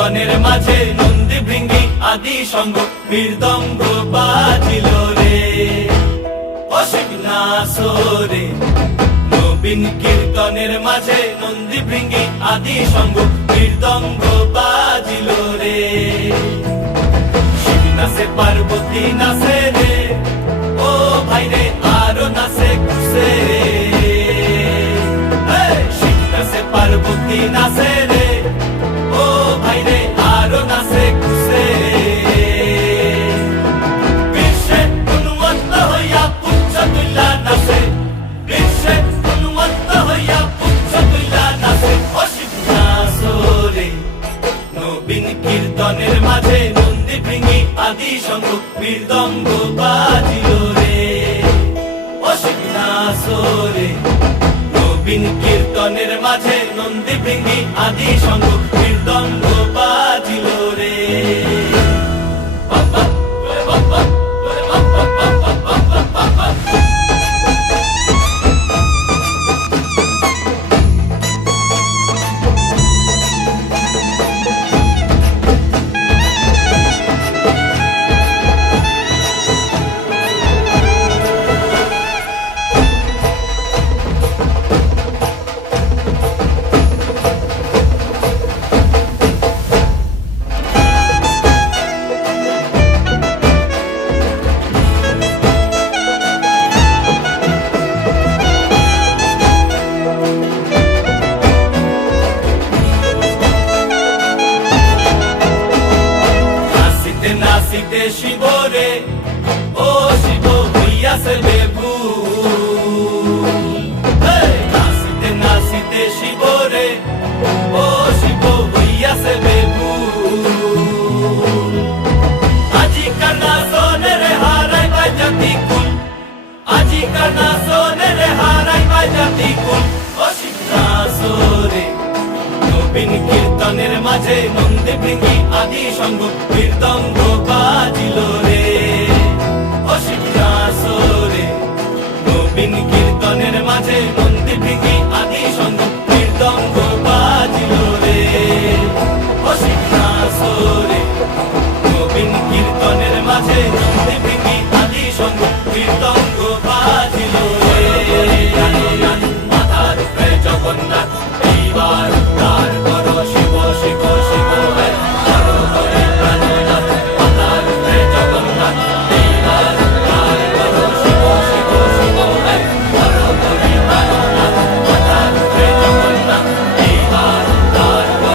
কীর্তনের মাঝে নন্দী ভৃঙ্গি আদি সঙ্গ মৃদঙ্গ বাজিল রে অশিবনাসরে নবীন কীর্তনের মাঝে নন্দী ভৃঙ্গি আদি সঙ্গ মৃদঙ্গ বাজিল রে শিব নাচে পার্বতী নাচে রে ও ভাই রে আরো নাচে খুশে শিব নাচে পার্বতী নাচে রে ও ভাই রে আরো নাচে খুশে বিশ্বে উন্মত্ত হইয়া পুচ্ছ তুল্লা নাচে বিশ্বে উন্মত্ত হইয়া পুচ্ছ তুল্লা নাচে অশিব নাচরে নবীন কীর্তনের মাঝে নন্দী ভৃঙ্গি আদি সঙ্গ মৃদঙ্গ বাজিল রে অশিব নাচরে নবীন কীর্তনের মাঝে নন্দী ভৃঙ্গি আদি সঙ্গ মৃদঙ্গ বাজিল রে নাচিতে শিব রে ও শিব হইয়াছে বেভুল নাচিতে নাচিতে শিব রে ও শিব হইয়াছে বেভুল আজিকার নাচনে রে হারাই পাই জাতি কুল আজিকার নাচনে রে হারাই পাই জাতি কুল ও শিব নাচরে নবীন কীর্তনের মাঝে নন্দী ভৃঙ্গি আদি সঙ্গ মৃদঙ্গ বাজিল রে অশিব নাচরে নবীন কীর্তনের মাঝে